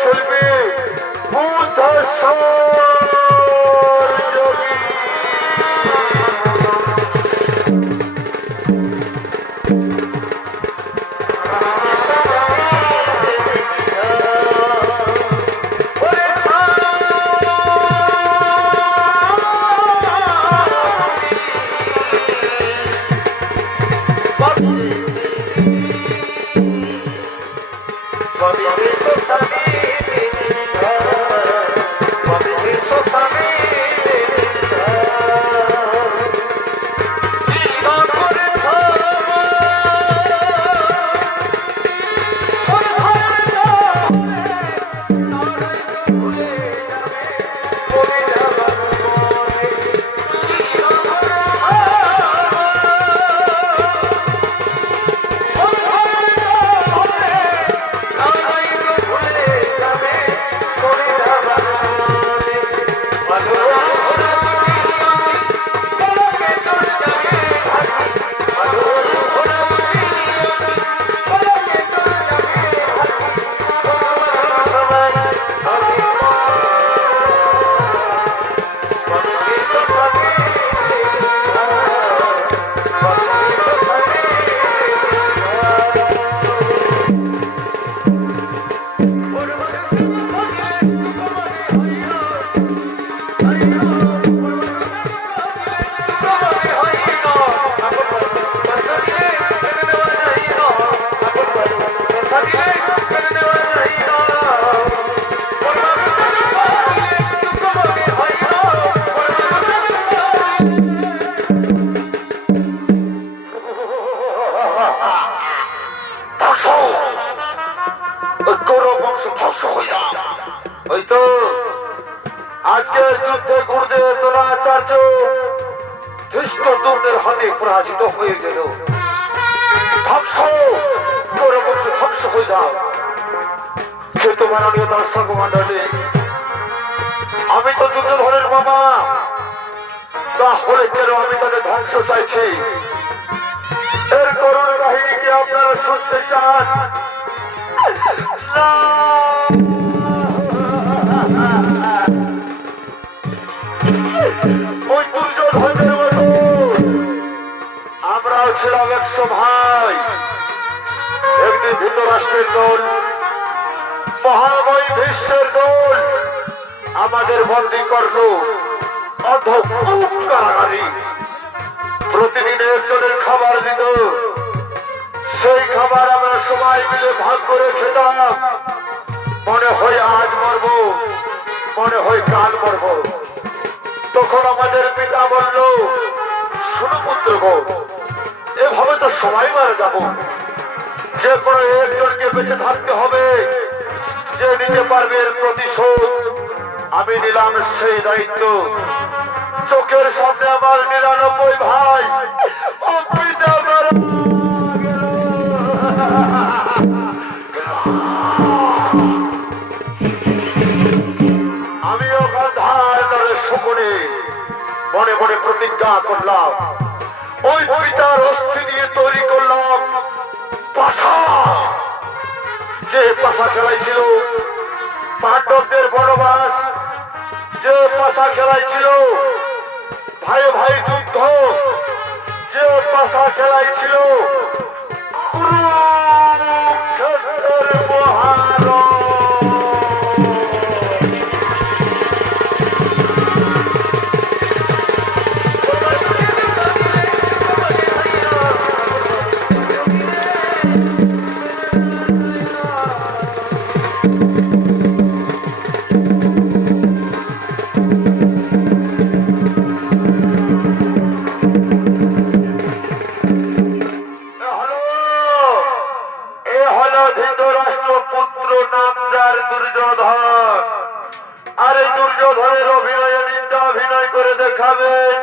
শিল্পী বুদ্ধেশ্বর যোগী। আজকের যুদ্ধে গুরুদেব দ্রোণাচার্য ধৃষ্টদ্যুম্নের হাতে পরাজিত হয়ে গেল। ধ্বংস, কৌরবংশ ধ্বংস হয়ে যাও। কিন্তু মাননীয় দর্শক মন্ডলী, আমি তো দুর্যোধনের মামা, তাহলে কেন আমি তাদের ধ্বংস চাইছি? এর করুণ কাহিনী কি আপনারা শুনতে চান? না, ওই দুর্যোধনের মতো আমরাও ছিলাম 100 ভাই। একটি ধৃতরাষ্ট্রের দল, মহাবলী ভীষ্মের দল আমাদের বন্দী করলো অদ্ভুত কারাগারে। প্রতিদিন একজনের খাবার দিত, সেই খাবার আমরা সবাই মিলে ভাগ করে খেতাম। মনে হয় আজ মরব, মনে হয় কাল মরব। তখন আমাদের পিতা বলল, শোনো পুত্র গো, এভাবে তো সবাই মারা যাব, যে কোনো একজনকে বেঁচে থাকতে হবে। যে নিতে পারবে এর প্রতিশোধ। আমি নিলাম সেই দায়িত্ব। চোখের সামনে আমার 99 ভাই ও পিতা মারা গেল। আমিও গান্ধার দলে শকুনে মনে মনে প্রতিজ্ঞা করলাম, ওই পিতার অস্থি দিয়ে তৈরি করলাম পাশা। যে পাশা খেলাইছিল পাণ্ডবদের বনবাস, যে পাশা খেলাইছিল ভাই ভাই যুদ্ধ, যে পাশা খেলাইছিল কুরুক্ষেত্রের মহারণ। দুর্যোধন, আর এই দুর্যোধনের অভিনয়ে নিন্দা অভিনয় করে দেখাবেন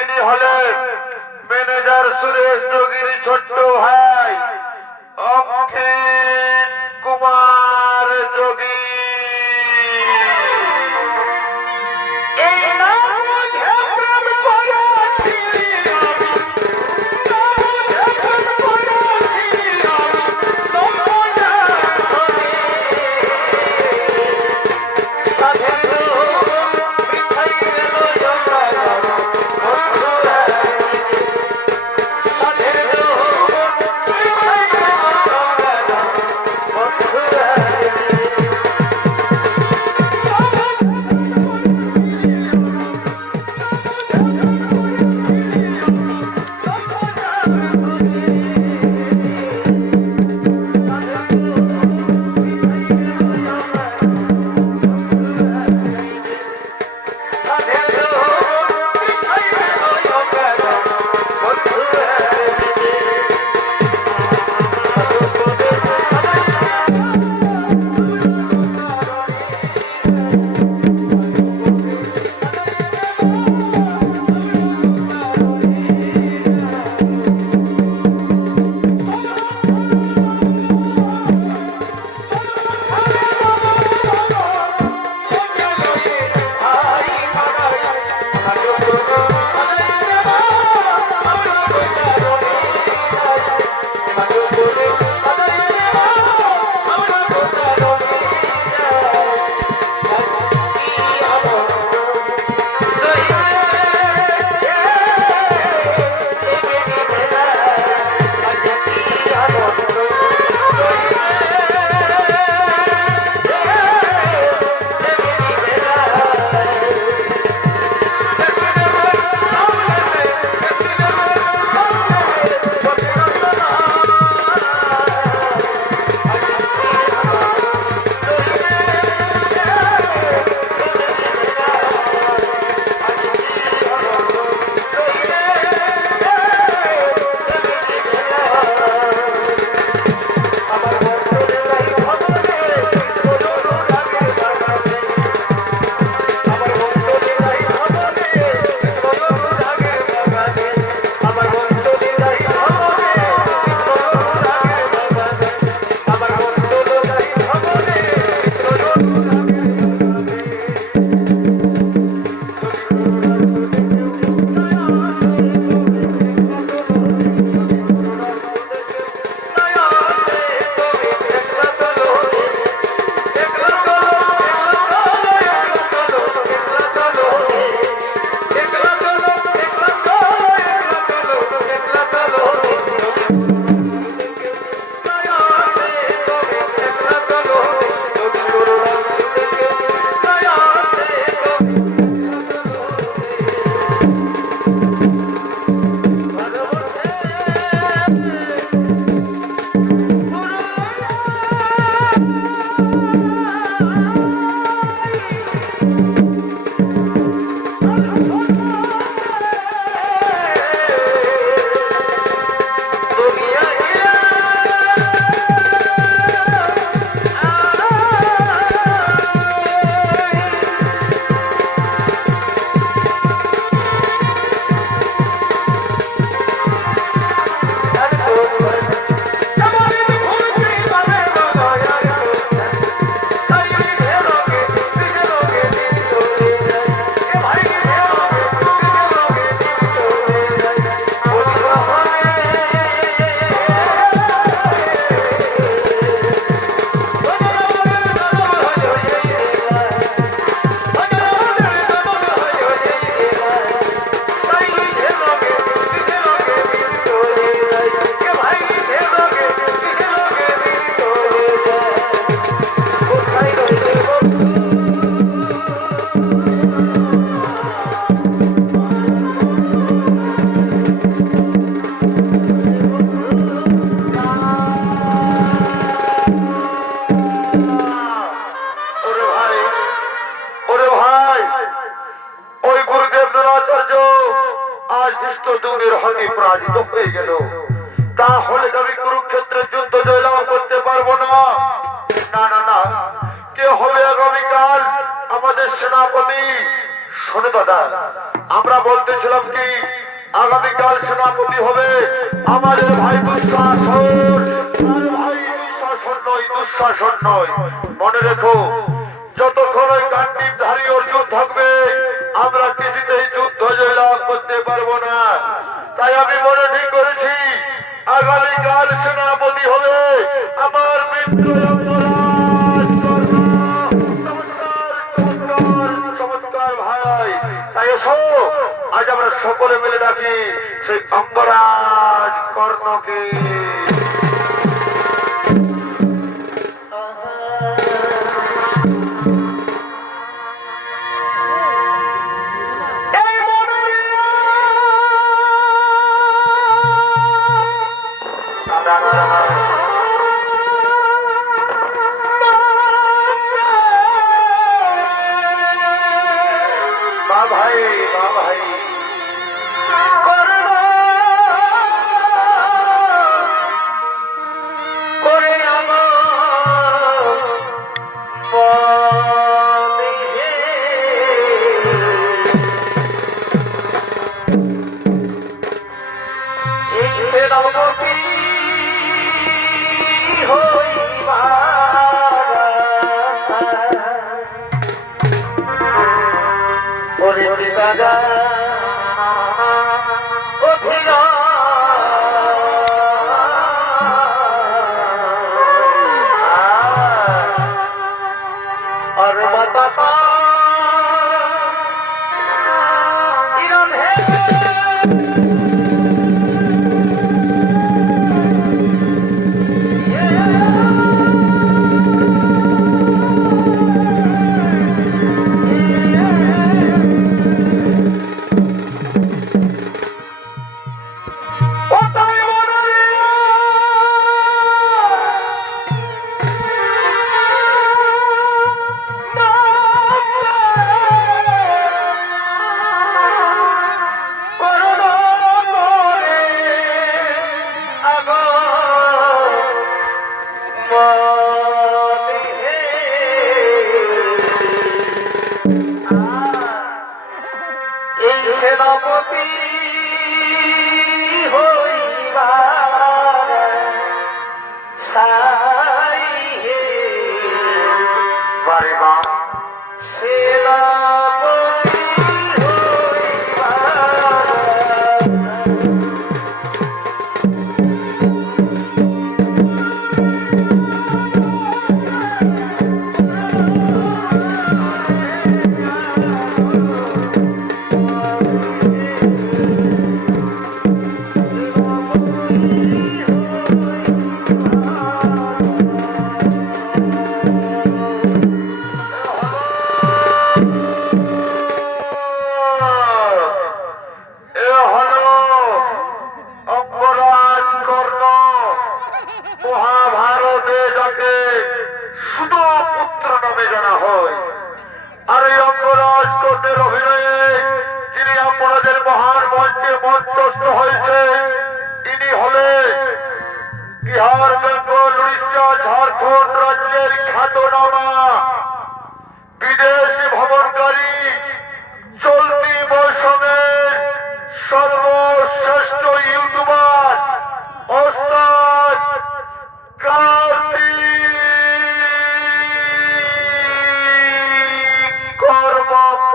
ইনি হলেন ম্যানেজার সুরেশ যোগীর ছোট্ট ভাই অঙ্কিত কুমার যোগী। না না না, কে হবে আগামীকাল আমাদের সেনাপতি? শোনো দাদা, আমরা বলতেছিলাম কি আগামীকাল সেনাপতি হবে আমাদের ভাই দুঃশাসন। আর ভাই দুঃশাসন নয়, দুঃশাসন নয়। মনে রেখো, যতক্ষণ ওই গান্ডীবধারী অর্জুন থাকবে আমরা কিছুতেই যুদ্ধ জয়লাভ করতে পারবো না। তাই আমি মনে ঠিক করেছি আগামীকাল সেনাপতি হবে আমার মিত্র যমরাজ কর্ণ। চমৎকার ভাই। তাই এসো, আজ আমরা সকলে মিলে ডাকি সেই অঙ্গরাজ কর্ণকে। ভাই ভাই করে সেনাপতি হইবার সাই হে বারে বা সেনাপতি বিহার, বেঙ্গল, উড়িষ্যা, ঝাড়খণ্ড রাজ্যের খ্যাতনামা বিদেশি ভ্রমণকারী চলতি মৌসুমের সর্বশ্রেষ্ঠ ইউটিউবার ওস্তাদ কার্তিক কর্মকার।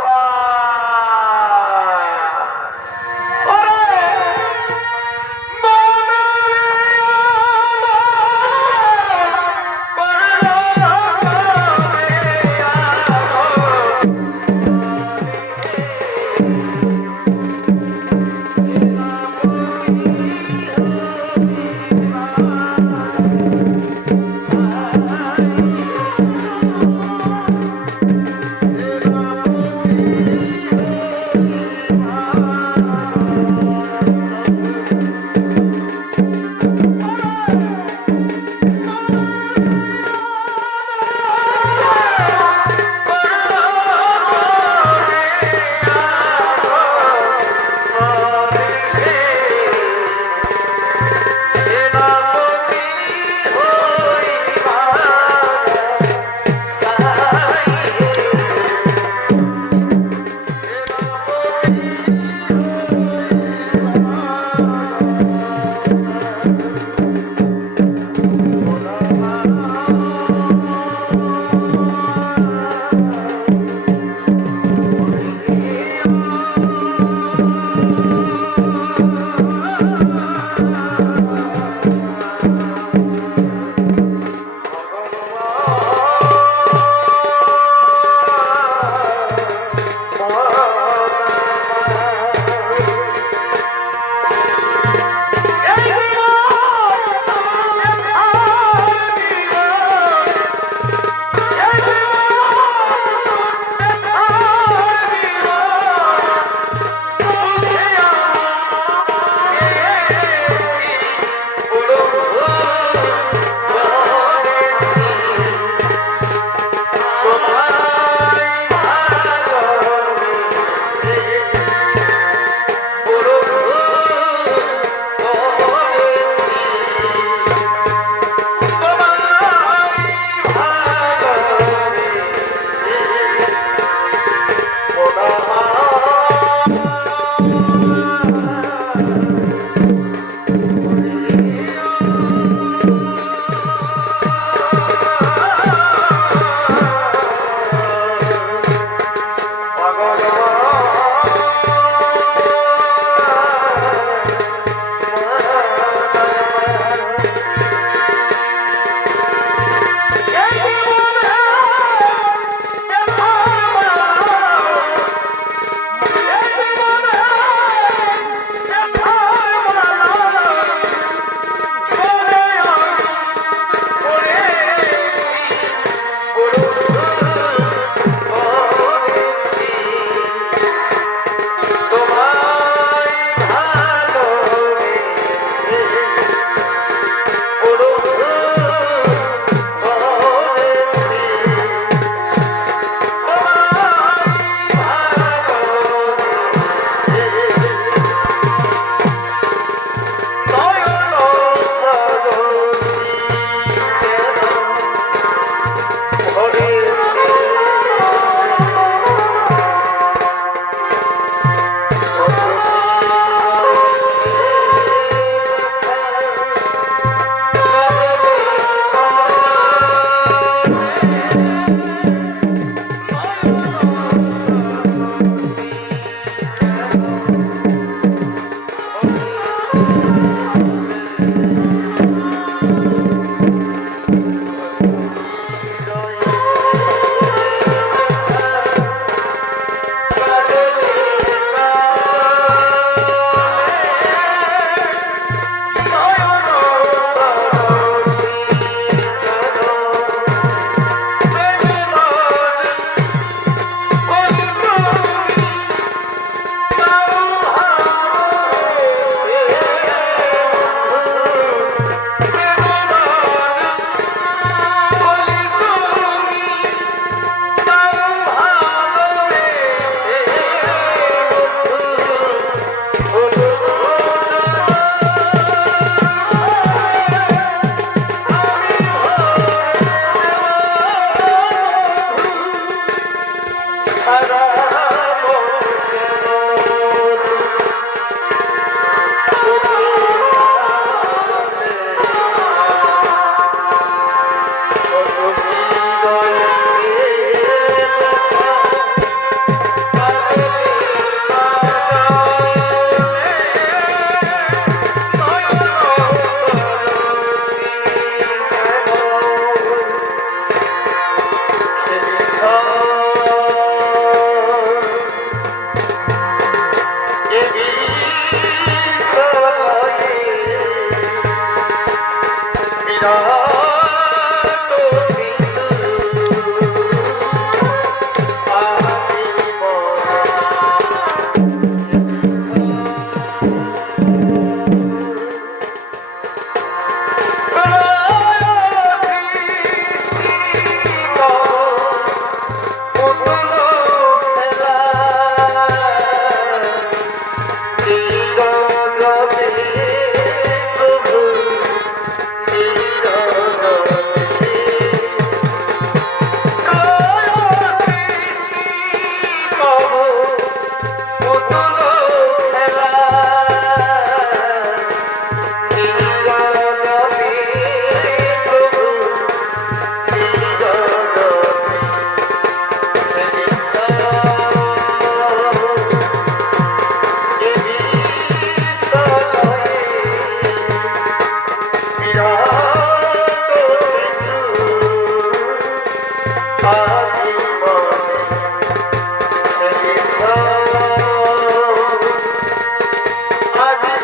আজি মনে খেলিছ আজি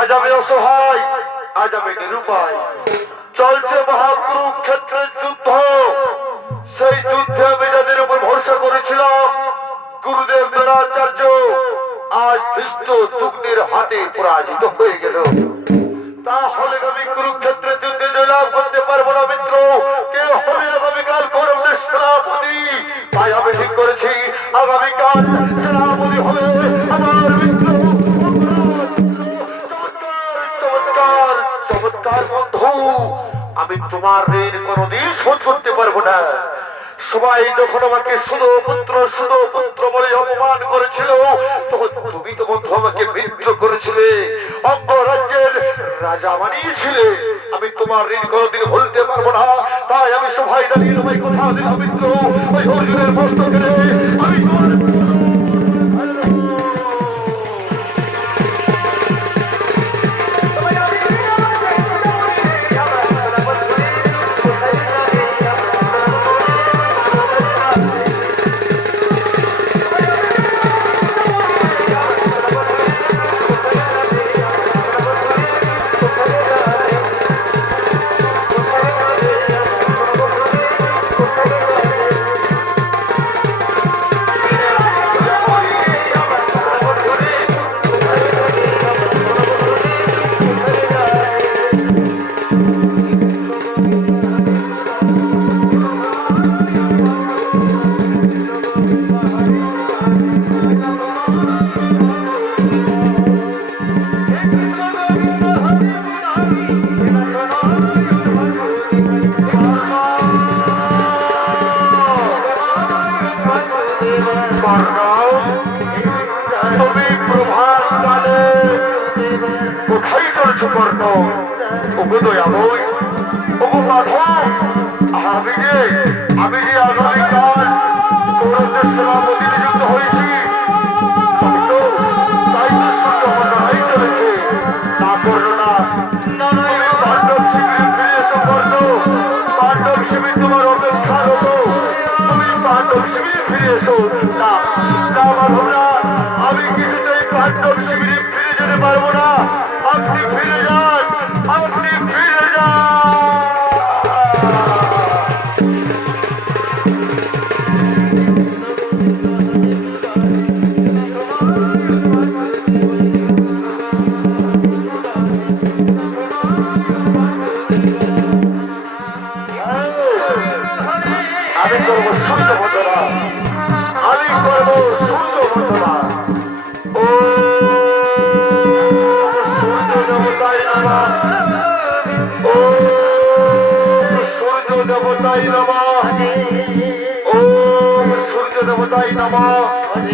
আজ আমি অসহায়, আজ আমি নিরুপায়। চলছে মহাকুরুক্ষেত্রের যুদ্ধ। সেই যুদ্ধে আমি যাদের উপর ভরসা করেছিলাম, গুরুদেব দ্রোণাচার্য, আজ ভীষ্ট তুগ্নির হাতে পরাজিত হয়ে গেল। তাহলে আমি কুরুক্ষেত্রের যুদ্ধে জয়লাভ করতে পারবো না মিত্র। কে হবে আগামীকাল কৌরবদের সেনাপতি? তাই আমি ঠিক করেছি আগামীকাল সেনাপতি হবে আমার মিত্র। চমৎকার চমৎকার বন্ধু, আমি তোমার ঋণ কোনদিন শোধ করতে পারবো না। সবাই যখন আমাকে শুধু পুত্র বলে অপমান করেছিল, তখন তুমি তো বন্ধু আমাকে মিত্র করেছিলে, অঙ্গরাজ্যের রাজা বানিয়েছিলে। আমি তোমার ঋণ কোনদিন ভুলতে পারবো না। তাই আমি সবাই দাঁড়িয়ে তোমায় কথা দিলাম মিত্র, ওই অর্জুনের মস্তকে আমি তোমার কোথায় চলছো কর্ণ? ওগো দয়াময়, ওগো মাধব, আমি যে আগামীকাল কৌরবদের সেনাপতি নিযুক্ত হয়েছি। তাই তো সূর্য লড়াই চলেছে। না করলো না, তুমি পাণ্ডব শিবিরে ফিরে এসো কর্ণ। পাণ্ডব শিবির তোমার অপেক্ষা হলো। তুমি পাণ্ডব পাণ্ডব শিবিরে ফিরে এসো। না না মাধবরা, আমি কিছুতেই পাণ্ডব শিবিরে ফিরে যেতে পারবো না। আপনি ফিরে যান, আপনি ফিরে যান। আমি করবো সূর্য বন্দনা, আমি করবো সূর্য বন্দনা। ও সূর্য দেবতাই নমঃ, ও সূর্য দেবতাই নমঃ, ও সূর্য দেবতাই নমঃ, ও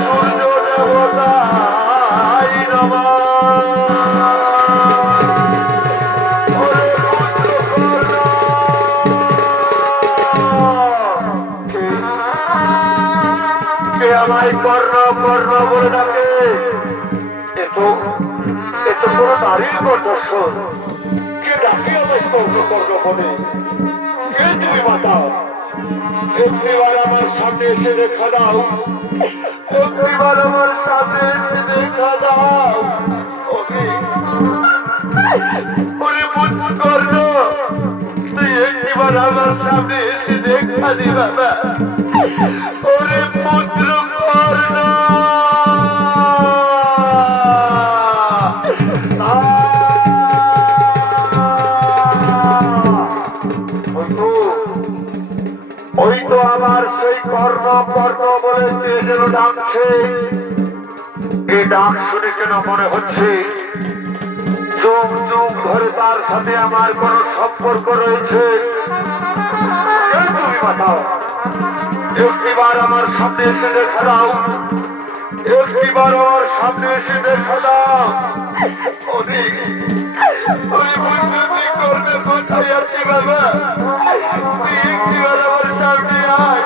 সূর্য দেবতাই নমঃ। আমায় কর্ণ কর্ণ বলে ডাকে, এ তো কোনো নারীর কণ্ঠস্বর। কে ডাকে আমায় কর্ণ কর্ণ বলে? কে তুমি মাতা? একটিবার আমার সামনে এসে দেখা দাও, একটিবার আমার সামনে এসে দেখা দাও। কর্ণ, তুই একটিবার আমার সামনে এসে দেখা দি বাবা। ওরে পুত্র কর্ণ, ওই তো আমার সেই কর্ণ কর্ণ বলে কে যেন ডাকছে। এই ডাক শুনে কেন মনে হচ্ছে যুগ যুগ ধরে তার সাথে আমার কোন সম্পর্ক রয়েছে। তুমি বাতাও, একটিবার আমার সামনে এসে দেখা দাও, একটিবার আমার সামনে এসে দেখা দাও। করবে কোথায় আছি বাবা? তুই একটিবার আমার সামনে আয়।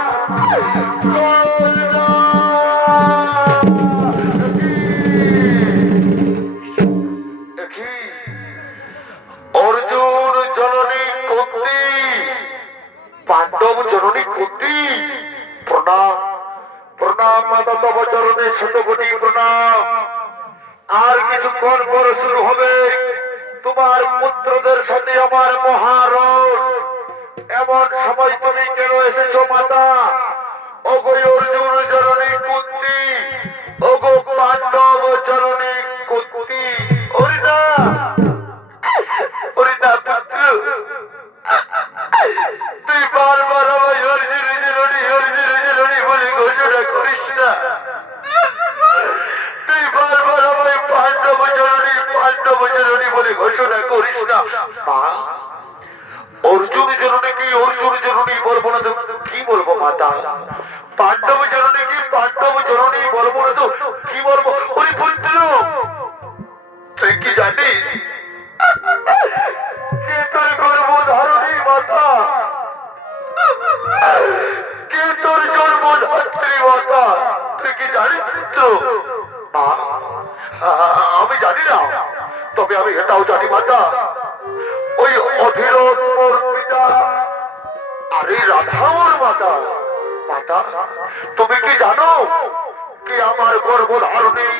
অর্জুন জননী কুন্তি, পাণ্ডব জননী কুন্তি, প্রণাম প্রণাম মাতা, তব চরণে শতকোটি প্রণাম। আর কিছুক্ষণ পরে শুরু হবে তোমার পুত্রদের সাথে আমার মহারণ। এমন সময় তুমি কেন এসেছো মাতা? ওগো অর্জুন জননী কুন্তি, ওগো পাণ্ডব জননী কুন্তি। হরিদা হরিদা পুত্র, তুই বারবার আমায় অর্জুন জননী অর্জুন জননী বলে ঘোষণা করিস না। তুই বারবার আমায় পাণ্ডব জননী বলে ঘোষণা করিস না। অর্জুন জননী কি অর্জুন জননী বলবো না তো কি বলবো মাতা? পাণ্ডব জননী কি পাণ্ডব জননী বলবো না তো কি বলবো? ওরে পুত্র, তুই কি জানিস কে তোর গর্ভধারণী মাতা? কে তোর গর্ভধাত্রী মাতা? তুই কি জানিস পুত্র? আমি জানি না, তবে আমি এটাও জানি মাতা, ওই অধীর পিতা আরে রাধা ওর মাতা। মাতা, তুমি কি জানো কি আমার গর্ভধারণী?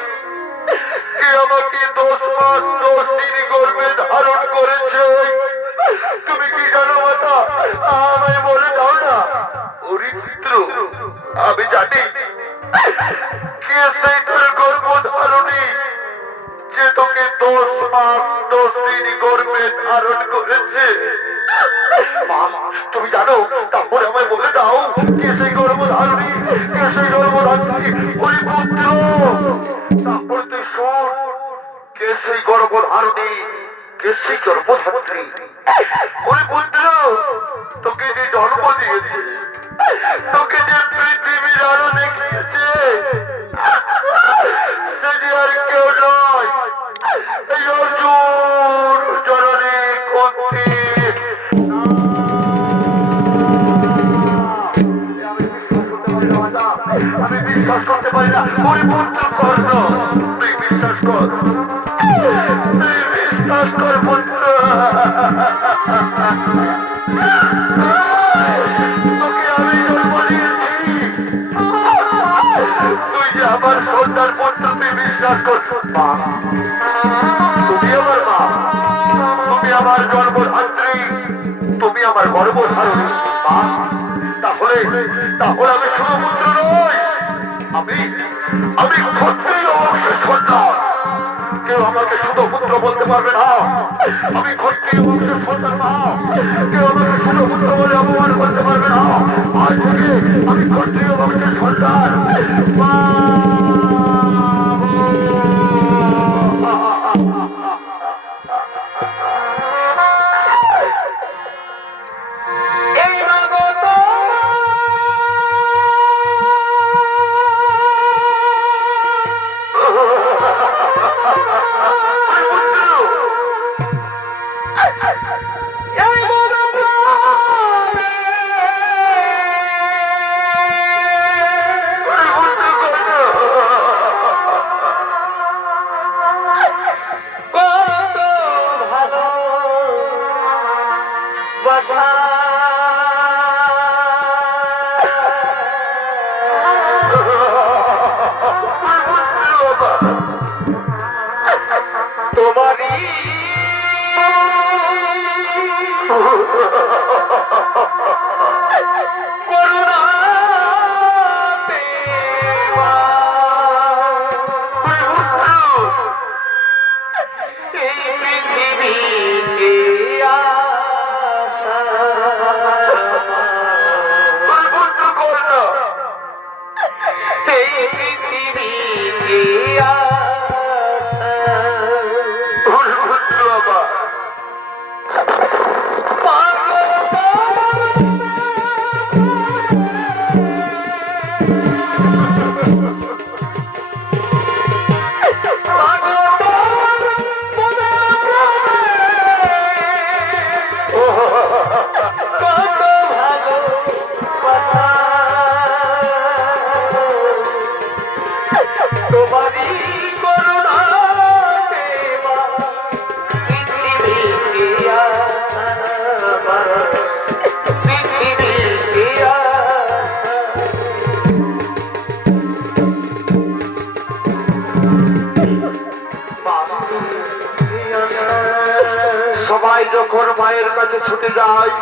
কে আমাকে 10 মাস 10 দিন গর্ভে ধারণ করেছে? তুমি কি জানো মাতা? আমায় বলে দাও না। ওরে পুত্র, আমি জানি কে সেই তোর গর্ভধারণী যে তোকে 10 মাস 10 দিন গর্ভে ধারণ করেছে। তুমি জানো? তারপরে আমায় বলে দাও কে সেই গর্ভধারণী, কে সেই গর্ভধাত্রী। ওই পুত্র, তারপরে তুই শোন কে সেই গর্ভধারণী, কে সেই গর্ভধাত্রী। ওই পুত্র, তোকে যে জন্ম দিয়েছে, তোকে যে পৃথিবীর আলো দেখিয়েছে, সে যে আর কেউ নয়, এই অর্জুন জননী কুন্তি। আমি বিশ্বাস করতে পারি না। ওরে পুত্র কর্ণ, তুই বিশ্বাস কর, তুই বিশ্বাস কর পুত্র। তোকে আমি আমার সন্তান পুত্র তুই বিশ্বাস করছো মা? তুমি আমার মা, তুমি আমার জন্মধাত্রী, তুমি আমার গর্ভধারণী মা। তাহলে তাহলে আমি শুধু পুত্র নই, আমি আমি ক্ষত্রিয় বংশের সন্তান। কেউ আমাকে শুধু পুত্র বলতে পারবে না। আমি ক্ষত্রিয় বংশের সন্তান মা, কেউ আমাকে শুধু পুত্র বলে অপমান করতে পারবে না। আজ থেকে আমি ক্ষত্রিয় বংশের সন্তান মা। সবাই যখন মায়ের কাছে ছুটে যায়,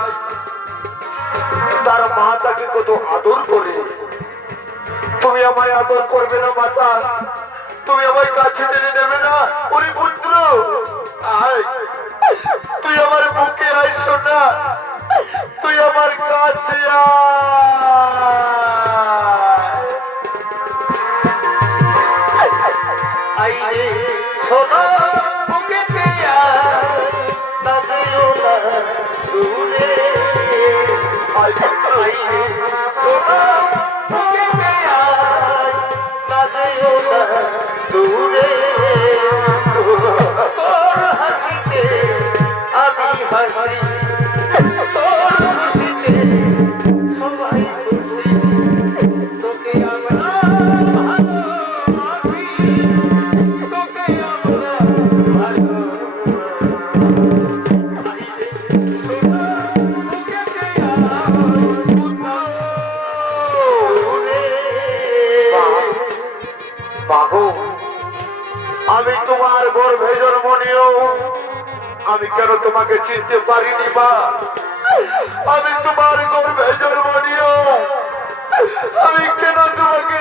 তার মা তাকে কত আদর করে। তুমি আমায় আদর করবে না মাতা? তুমি আমায় কাছে টেনে নেবে না? ওরে পুত্র আয়, তুই আমার বুকে আয় সোনা, তুই আমার কাছে আয় সোনা, বুকে দূরে আয় সোনা, দূরে তোর হাসিতে আমি হাসি, তোর খুশিতে সবাই খুশি, তোকে আমরা ভালোবাসি, তোকে আমরা বাহু। আমি তোমার গর্ভে জন্ম নিয়েও আমি কেন তোমাকে চিনতে পারিনি মা? আমি তোমার গর্ভে জন্ম নিয়েও আমি কেন তোমাকে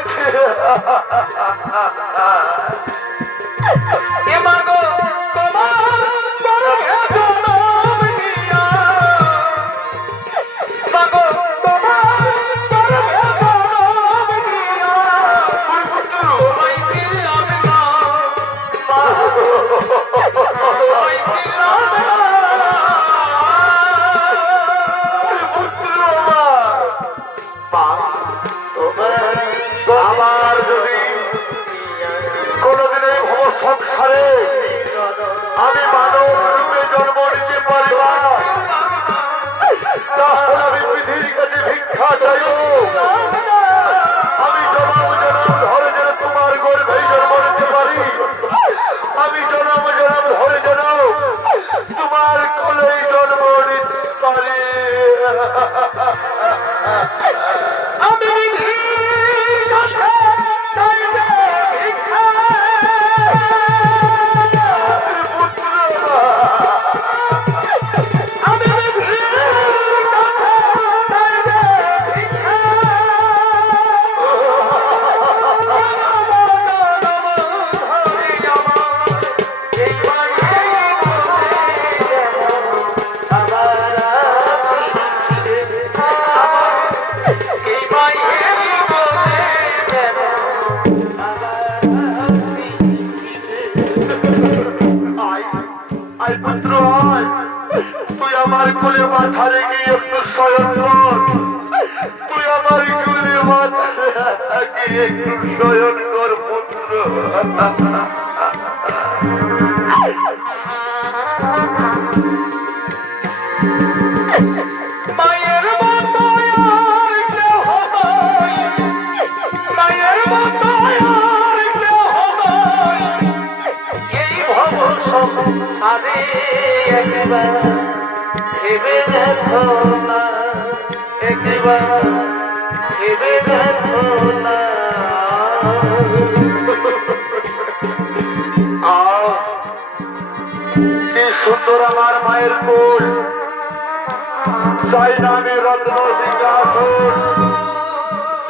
আমার যদি কোনদিন সংসারে আমি মানব রূপে জন্ম নিতে পারি না, তাহলে আমি পৃথিবীর কাছে ভিক্ষা চাইব। আমি জনম জনম ধরে যেন তোমার গর্ভে জন্ম নিতে পারি, আমি জনম জনম ধরে যেন তোমার কোলেই জন্ম নিতে পারি। আমি আমার কোলে মাথা রেখে একটু শয়ন কর। তুই আমার কোলে মাথা রেখে একটু শয়ন কর পুত্র। মায়ের মতো আর কেউ হই, মায়ের মতো আর কেউ হই, এই ভব সংসারে একবার ভেবে দেখো না, একবার ভেবে দেখো না। কি সুন্দর আমার মায়ের কোল, চাই না আমি রত্ন সিংহাসন,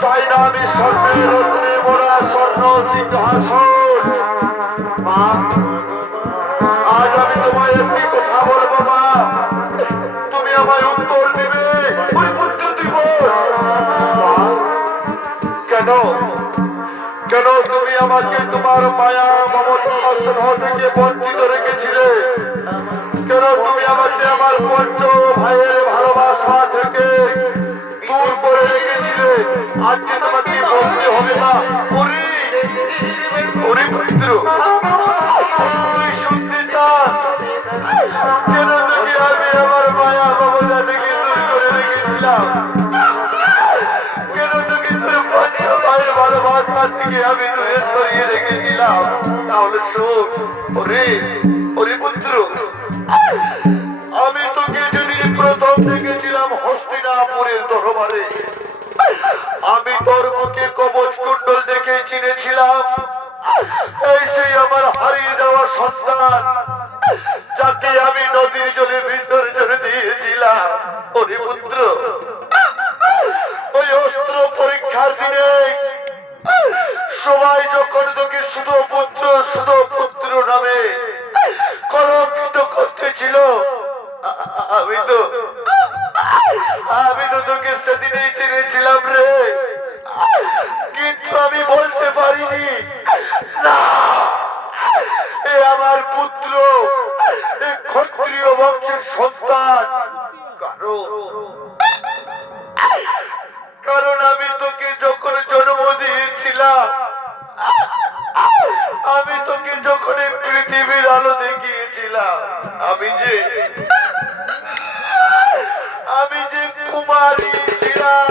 চাই না আমি স্বর্ণে রত্নে মোড়া স্বর্ণ সিংহাসন। মা, আজ আমি তোমায় একটি কথা বলবো মা, তুমি আমায় উত্তর দিবে, ওই উত্তর দিব। কেন কেন তুমি আমাকে তোমার মায়া মমতা স্নেহ থেকে বঞ্চিত রেখেছিলে? কেন তুমি আমাকে আমার পঞ্চ ভাইয়ের ভালোবাসা থেকে দূর করে রেখেছিলে? আজকে তোমাকে বলতে হবে না। ওরে পুত্র, তুই শুনতে চাস কেন তুমি আমি আমার মায়া মমতা থেকে দূর করে রেখেছিলাম? কেন তুমি তোর পঞ্চ ভাইয়ের ভালোবাসা থেকে আমি দূরে সরিয়ে রেখেছিলাম? তাহলে শোন, ওরে ওরে পুত্র, আমি তোকে যদি প্রথম দেখেছিলাম হস্তিনাপুরের দরবারে, আমি তোর মুখে কবচ কুণ্ডল দেখে চিনেছিলাম এই সেই আমার হারিয়ে যাওয়া সন্তান, যাকে আমি নদীর জলে বিসর্জন দিয়েছিলাম। ওরে পুত্র, ওই অস্ত্র পরীক্ষার দিনে সবাই যখন তোকে শুধু পুত্র নামে কলঙ্কিত করতেছিল, আমি তো তোকে সেদিনেই চিনেছিলাম রে, কিন্তু আমি বলতে পারিনি না এ আমার পুত্র, এ ক্ষত্রিয় বংশের সন্তান। কারণ আমি তোকে যখন জন্ম দিয়েছিলাম, আমি তোকে যখন পৃথিবীর আলো দেখিয়েছিলাম, আমি যে কুমারী ছিলাম,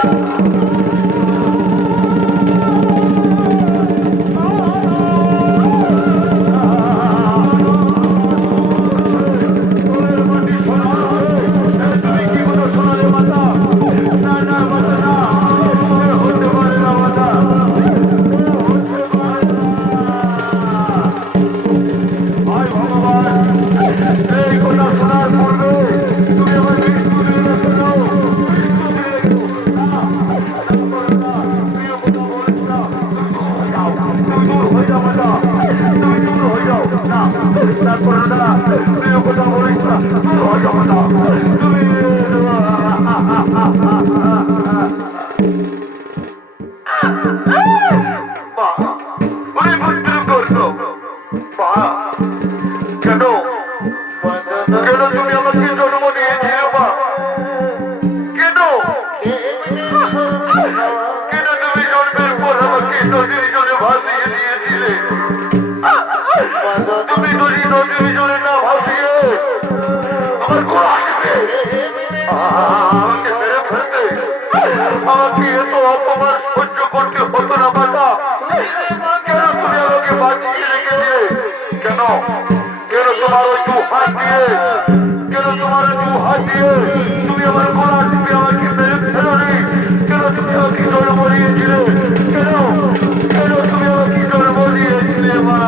কেন তুমি আমাকে জন্ম দিয়েছিলে মা? কেন কেন তুমি জন্মের পর আমাকে নদীর জলে ভাসিয়ে দিয়েছিলে? তুমি যদি নদীর জলে না ভাসিয়ে আমার আমাকে মেরে ফেলতে, আমাকে এত অপমান সহ্য করতে হতো না মাতা। কেন তুমি আমাকে বাঁচিয়ে রেখেছিলে? কেন কেন তোমার ওই দু হাত দিয়ে, কেন তোমার দু হাত দিয়ে তুমি আমার গলা টিপে আমাকে মেরে ফেলোনি? কেন তুমি আমাকে জন্ম দিয়েছিলে? কেন কেন তুমি আমাকে জন্ম দিয়েছিলে মা?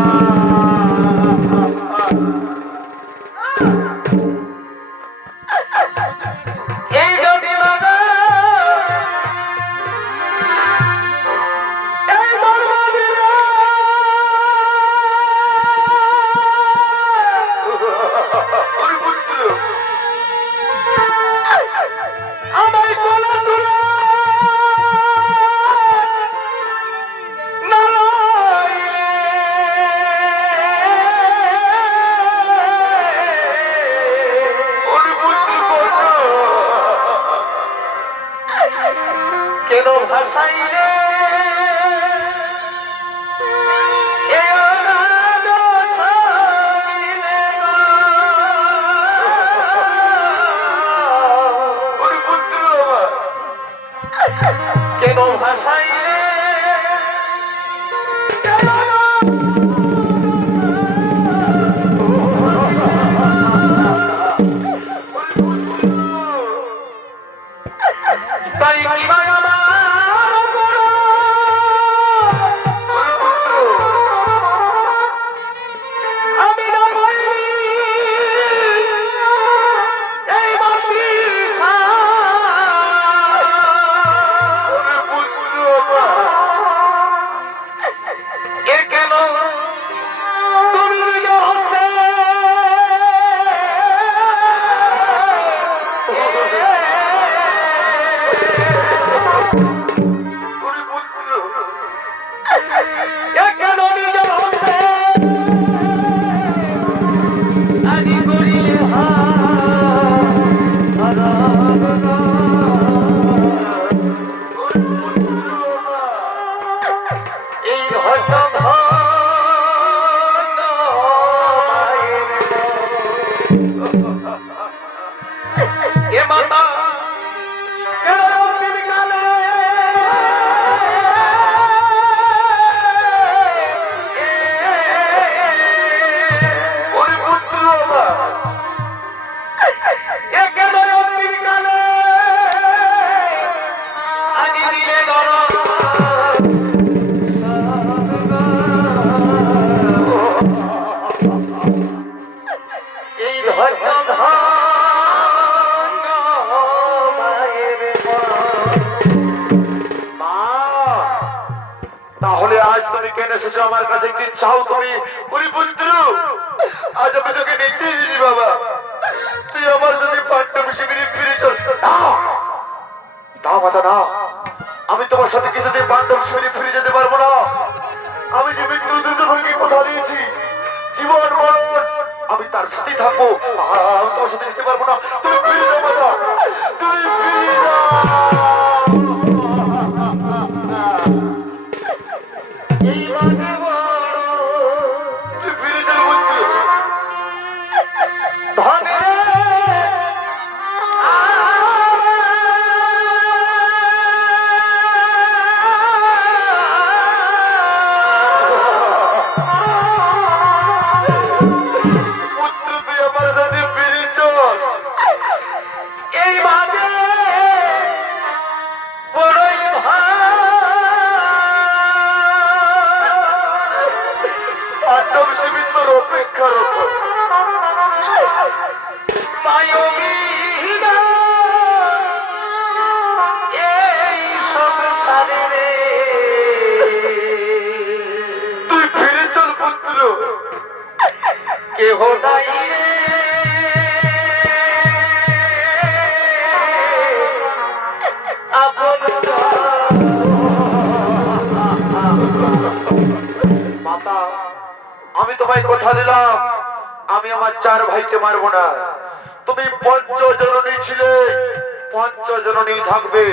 এই যদি ভাষাইলে কেন ভাষাইলে তাই কিবা তাহলে আজ তুমি কেন এসেছো আমার কাছে? কি চাও তুমি? ওই পুত্র, আজ আমি তোকে দেখতে দিদি বাবা, তুই আমার সাথে পাঠ্য শিবিরে ফিরে চল। না মাতা না, আমি তোমার সাথে কিছুতেই পাণ্ডব শিবিরে ফিরে যেতে পারবো না। আমি যে মৃত্যু দুর্যোগকে কথা দিয়েছি, জীবন মরণ আমি তার সাথেই থাকবো। আমি তোমার সাথে যেতে পারবো না। তুমি ফিরে যাও মাতা, তুমি ফিরে যাও। তুই ফিরে চল পুত্র, কেহ নাই মাতা। আমি তোমায় কথা দিলাম, আমি আমার 4 ভাইকে মারবো না। তুমি পঞ্চজননী ছিলে, পঞ্চজননী থাকবে।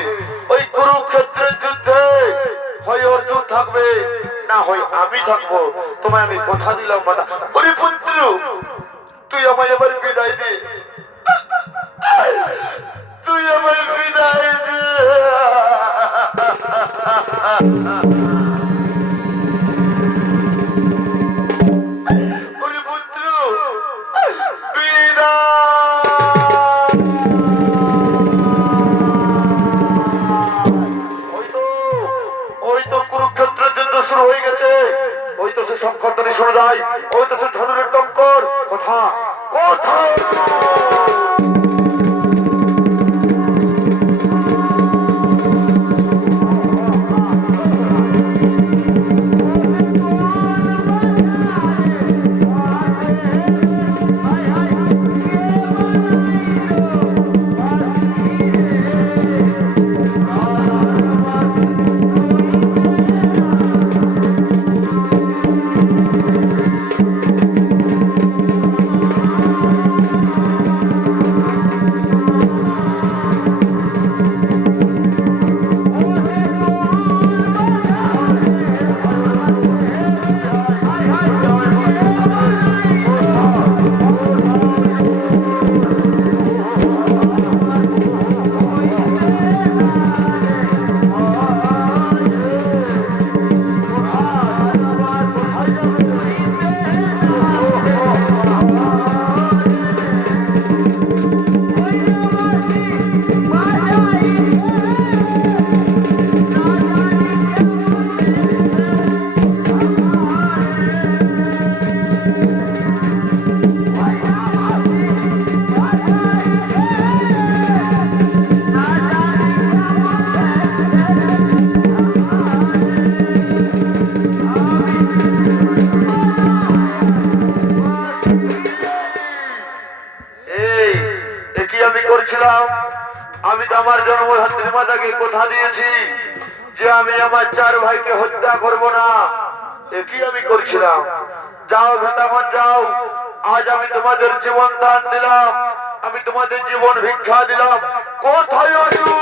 ওই কুরুক্ষেত্রের যুদ্ধে হয় অর্জুন থাকবে, না হয় আমি থাকবো। তোমায় আমি কথা দিলাম মাতা। ওরে পুত্র, তুই আমায় এবার বিদায় দে, তুই আমায় বিদায় দে। সংকর্তনে শোনা যায়, ওই তো সে ধনুরের টঙ্কর। কথা কথা আপনাকে কথা দিয়েছি যে আমি আমার 4 ভাইকে হত্যা করব না, একই আমি করছিলাম। যাও ভেতাগণ যাও, আজ আমি তোমাদের জীবন দান দিলাম, আমি তোমাদের জীবন ভিক্ষা দিলাম। কোথায় অর্জুন?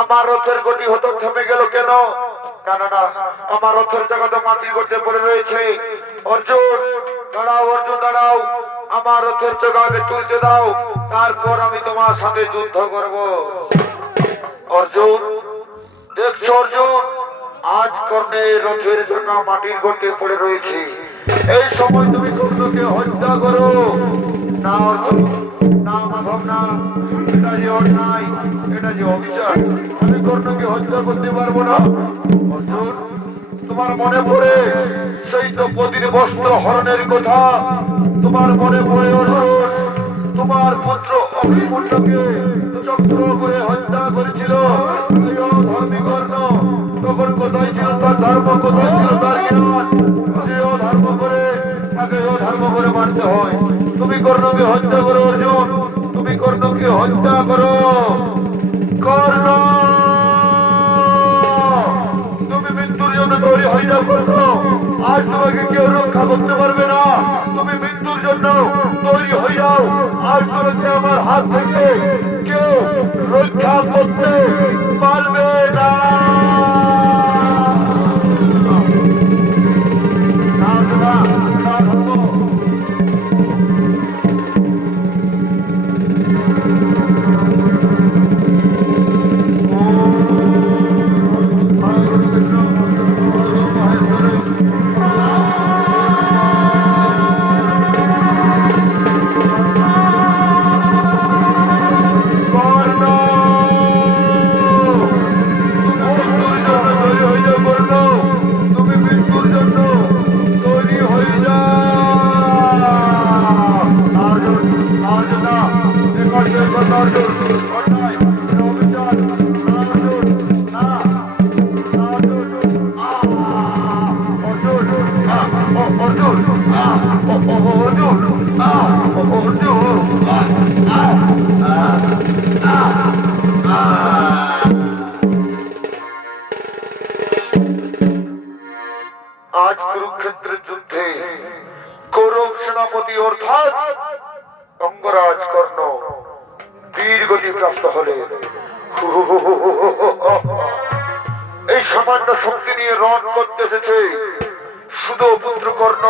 আমার রথের গতি হতো থেমে গেল কেন? কেননা আমার রথের জায়গাটা মাটির গর্তে পড়ে রয়েছে। অর্জুন দাঁড়াও, অর্জুন দাঁড়াও, আমার রথের জায়গাকে তুলতে দাও, তারপর আমি তোমার সাথে যুদ্ধ করব। অর্জুন দেখছো অর্জুন, আজ কর্ণে রথের জায়গা মাটির গর্তে পড়ে রয়েছে, এই সময় তুমি কর্ণকে হত্যা করো না। অর্জুন না মাধব না, এটা যে অন্যায়, এটা যে অবিচার, আমি কর্ণকে হত্যা করতে পারবো না। অর্জুন তোমার মনে পড়ে সেই দ্রৌপদীর বস্ত্র হরণের কথা? তোমার মনে পড়ে অর্জুন তোমার পুত্র অভিমন্যুকে চক্র করে হত্যা করেছিল ধর্মী কর্ণ? তখন কোথায় ছিল তার ধর্ম, কোথায় ছিল তার জ্ঞান? যে ধর্ম করে তাকে ধর্ম করে মানতে হয়। তুমি কর্ণকে হত্যা করো অর্জুন, তুমি কর্ণকে হত্যা করো। কর্ণ তুমি মৃত্যুর জন্য তৈরি হয়ে যাও। কর্ণ আজ তোমাকে কেউ রক্ষা করতে পারবে না, তুমি মৃত্যুর জন্য তৈরি হয়ে যাও। আজ তোমাকে আমার হাত থেকে কেউ রক্ষা করতে পারবে না। যুদ্ধে কৌরব সেনাপতি অর্থাৎ অঙ্গরাজ কর্ণ বীর গতি প্রাপ্ত হলে এই সামান্য শক্তি নিয়ে রণ করতে এসেছে শুধু পুত্র কর্ণ,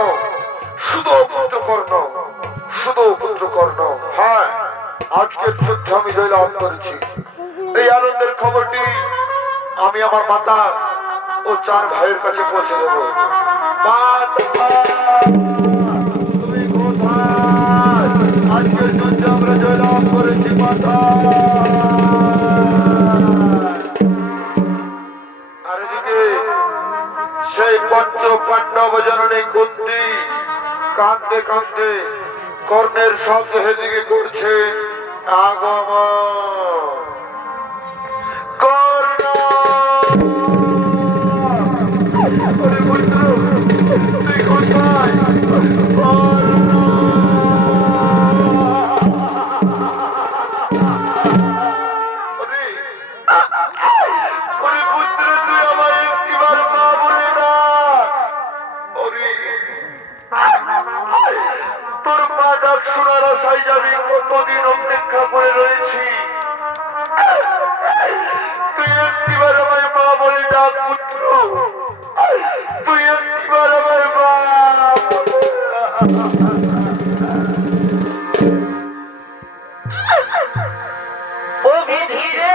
শুধু পুত্র কর্ণ, শুধু পুত্র কর্ণ। হ্যাঁ, আজকের যুদ্ধে আমি জয়লাভ করেছি। এই আনন্দের খবরটি আমি আমার মাতা ও 4 ভাইয়ের কাছে পৌঁছে দেব। তুমি কোথায়? আজকের যুদ্ধে আমরা জয়লাভ করেছি মাতা। আর এদিকে সেই পঞ্চ পাণ্ডব জননী কুন্তি কাঁদতে কাঁদতে কর্ণের শব্দ হেদিকে করছে আগমন। কর্ণ তুই কোথায়? তোর মা ডাক শোনার আশায় যাবি, কতদিন অপেক্ষা করে রয়েছি। তুই একটিবার আমার মা বলে ডাক পুত্র, তুই একটিবার আমার মা। ও ধীরে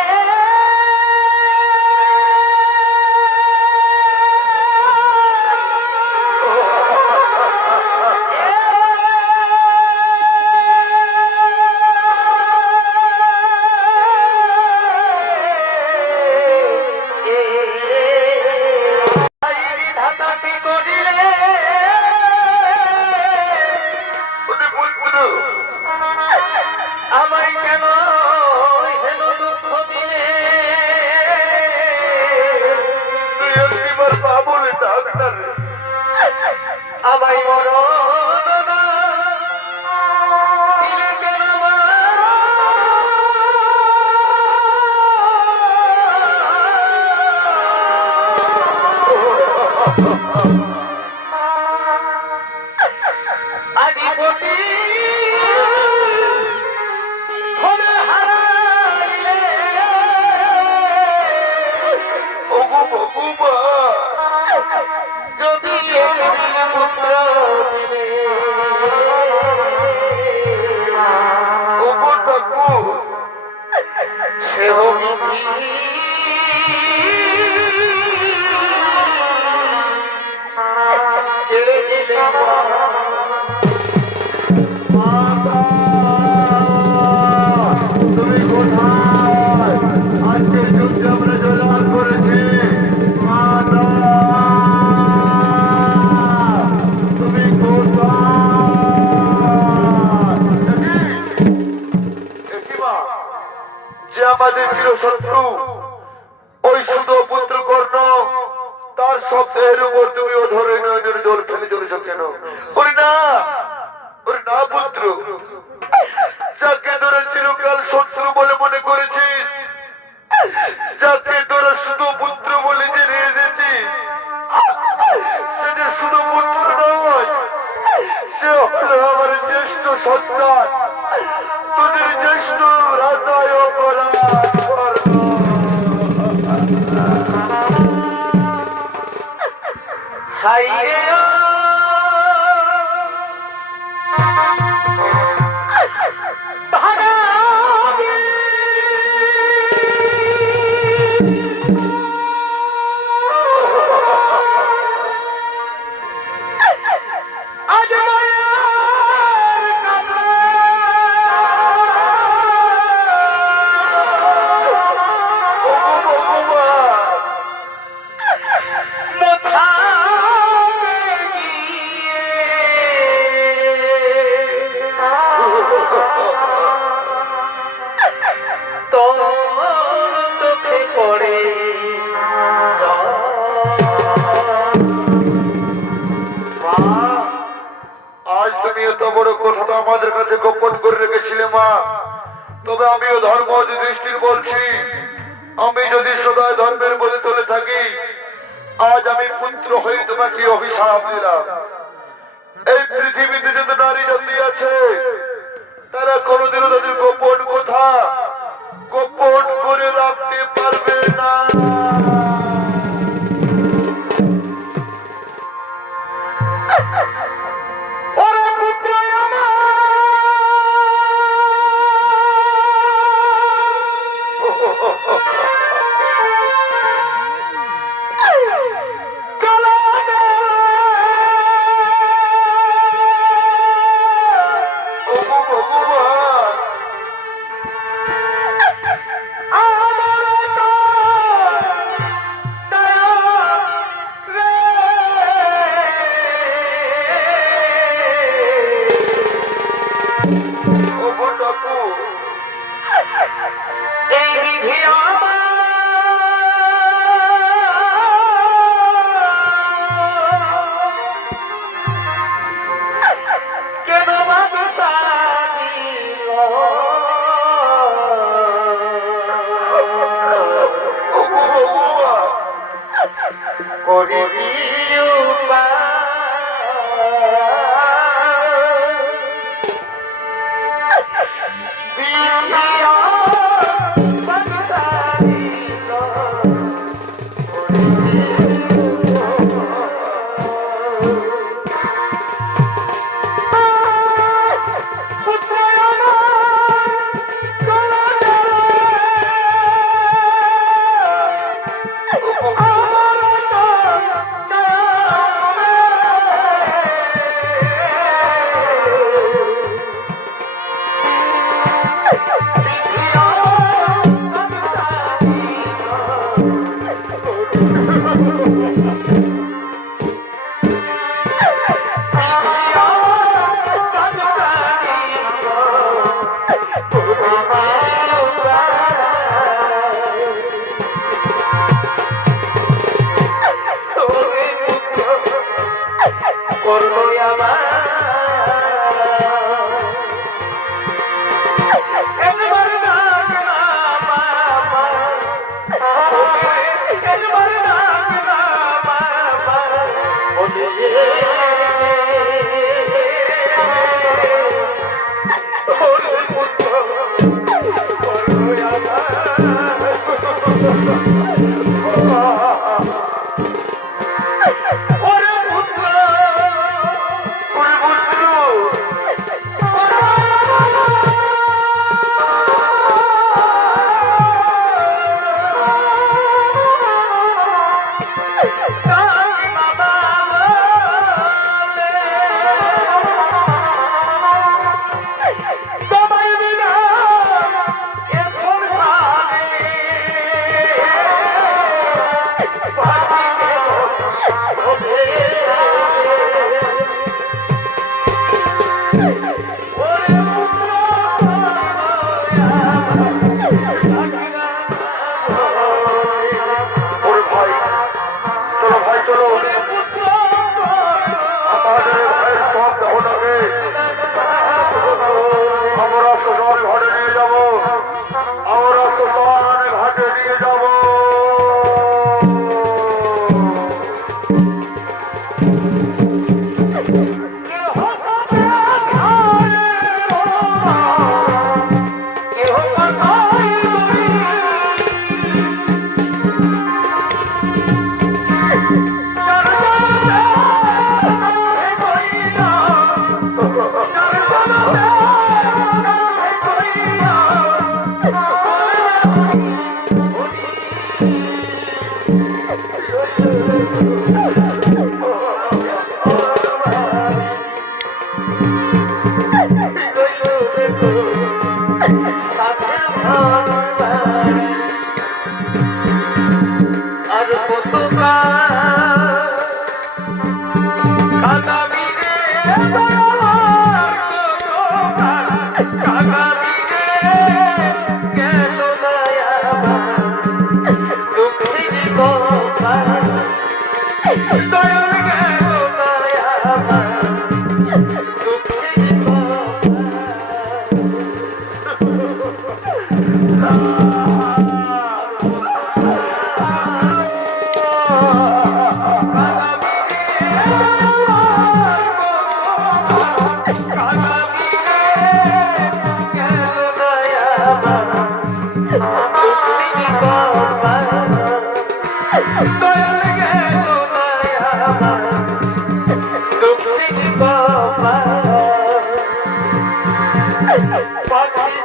আমায় কেন হেন দুঃখ দিলে? তুই একবার পা বলে ডাক্তার আমায় মরণ দিলে কেন? আদিপতি যদি পুত্র সে ছেড়ে দিলে তুমি কোথায়? আজকের যুদ্ধে আমরা জয়লাভ করেছি মাতা। তুমি যে আমাদের চিরশত্রু ওই শুধু পুত্র কর্ণ, তার শব্দের উপর তুমি অধরে নয়নের জল ফেলে চলেছ কেন? ওরে না, ওরে না পুত্র, যাকে তোরা চিরকাল শত্রু বলে মনে করেছিস, যাকে তোরা শুধু পুত্র বলে জেনে এসেছিস, সে যে শুধু পুত্র নয়, সে হলো আমার জ্যেষ্ঠ সন্তান, তোদের জ্যেষ্ঠ রাজায় অপরাধ কর্ণ। হাইরে আমাদের কাছে গোপন করে রেখেছিলে মা, তবে আমিও ধর্ম দৃষ্টির বলছি, আমি যদি সদয় ধর্মের বলে চলে থাকি, আজ আমি পুত্র হয়ে তোমাকে অভিশাপ দিলাম। পৃথিবীতে যত নারী জাতি আছে তারা কোনোদিনও তাদের গোপন কথা গোপন করে রাখতে পারবে না।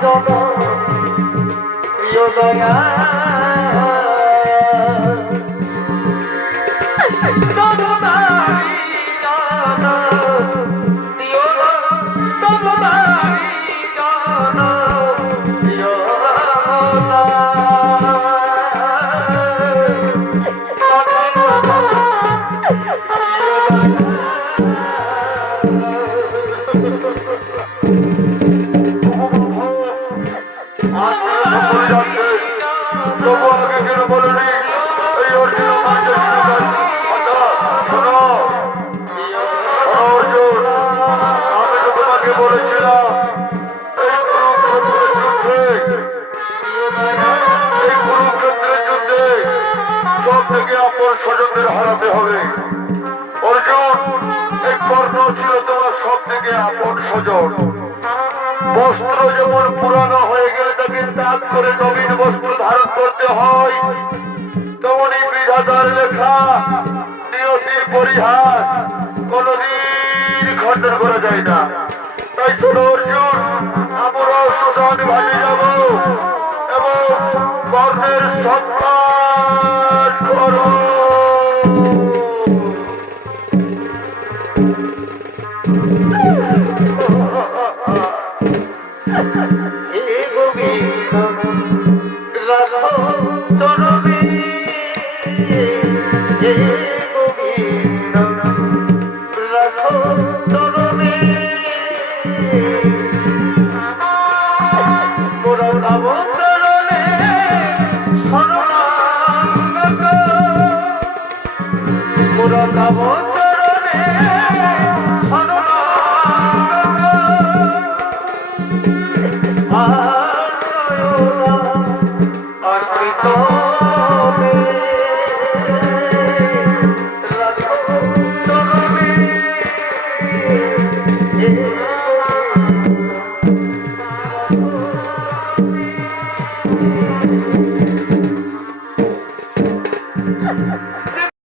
জন প্রিয় দয়া স্বজনদের হারাতে হবে। অর্জুন, এই কর্ণ ছিল তোমার সব থেকে আপন স্বজন। বস্ত্র যেমন পুরানো হয়ে গেলে তাকে ত্যাগ করে নবীন বস্ত্র ধারণ করতে হয়, তেমনই বিধাতার লেখা নিয়তির পরিহাস কোনদিন খণ্ডন করা যায় না। তাই চলো অর্জুন, আমরাও শ্মশান ঘাটে যাব এবং কর্ণের সৎকার করব। Oh